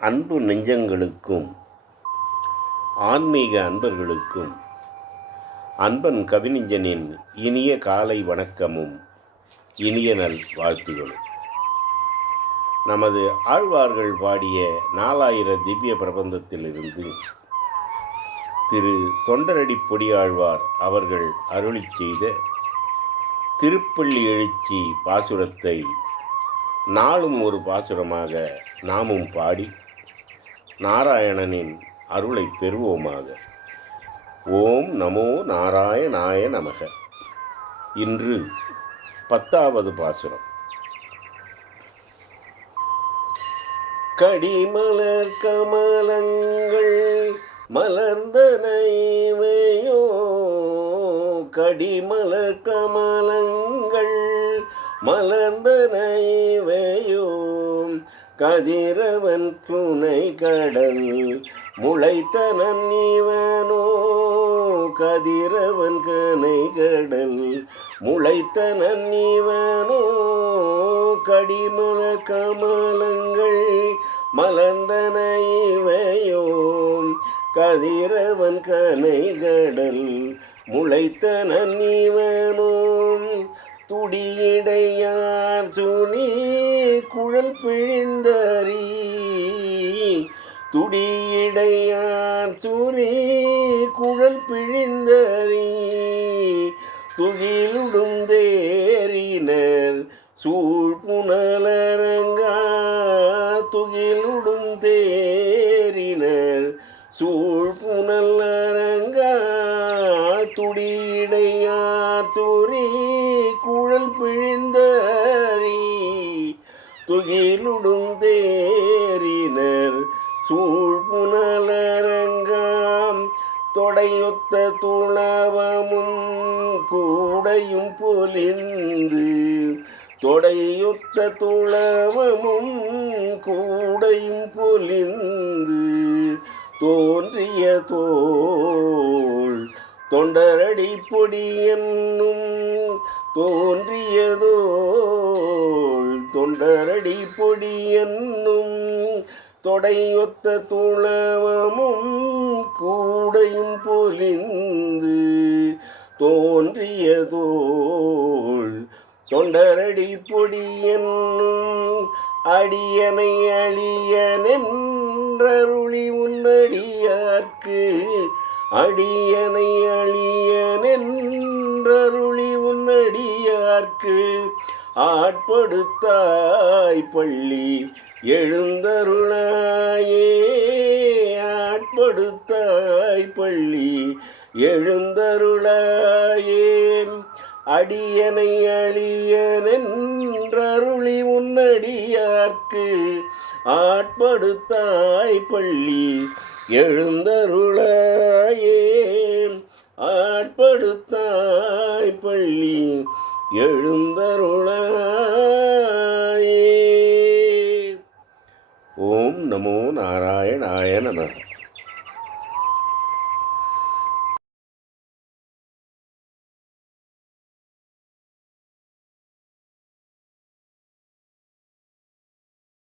அன்பு நெஞ்சங்களுக்கும் ஆன்மீக அன்பர்களுக்கும் அன்பன் கவிஞனின் இனிய காலை வணக்கமும் இனிய நல் வாழ்த்துகளும். நமது ஆழ்வார்கள் பாடிய நாலாயிர திவ்ய பிரபந்தத்திலிருந்து திரு தொண்டரடி பொடியாழ்வார் அவர்கள் அருளி செய்த திருப்பள்ளி எழுச்சி பாசுரத்தை நாளும் ஒரு பாசுரமாக நாமும் பாடி நாராயணனின் அருளை பெறுவோமாக. ஓம் நமோ நாராயணாய நமக. இன்று பத்தாவது பாசுரம். கடிமலர் கமலங்கள் மலர்ந்த நைவையோ கடிமலர் கமலங்கள் மலர்ந்த நைவையோ கதிரவன் துணை கடல் முளைத்தனன் இவனோ கதிரவன் கனை கடல் முளைத்தனன் இவனோ கடிமல கமலங்கள் மலர்ந்தன இவையோ கதிரவன் கனை கடல் முளைத்தனன் இவனோ துடியிடையார் சுனி குழல் பிழிந்தறி துடியிடையார் சுனி குழல் பிழிந்தறி துகிலுடும் தேரினர் சூழ் புனலரங்கா துகிலுடும் தேரினர் சூழ் புனலரங்கா துடியிடையார் துரி குழல் பிழிந்தறி. துகிலுடும் தேரினர் தொடையொத்த துளவமும் கூடையும் பொலிந்து. தொடையொத்த துளவமும் கூடையும் பொலிந்து. தோன்றிய தோள் தொண்டரடி பொடி என்னும் தோன்றியதோ தொண்டரடி பொடி என்னும் தொடையொத்த துளவமும் கூடையும் பொலிந்து தோன்றியதோள். தொண்டரடி பொடி என்னும் அடியனை அழியனென்றருளி உன்னடியார்க்கு அடியனை அழியனென்றருளி உன்னடியார்க்கு ஆட்படுத்தாய் பள்ளி எழுந்தருளாயே. ஆட்படுத்தாய் பள்ளி எழுந்தருளாயே. அடியனை அழியனென்றருளி உன்னடியார்க்கு ஆட்படுத்தாய் பள்ளி எழுந்தருளாயே. ஆட்படுத்தாய் பள்ளி எழுந்தருளாயே. ஓம் நமோ நாராயணாய நம.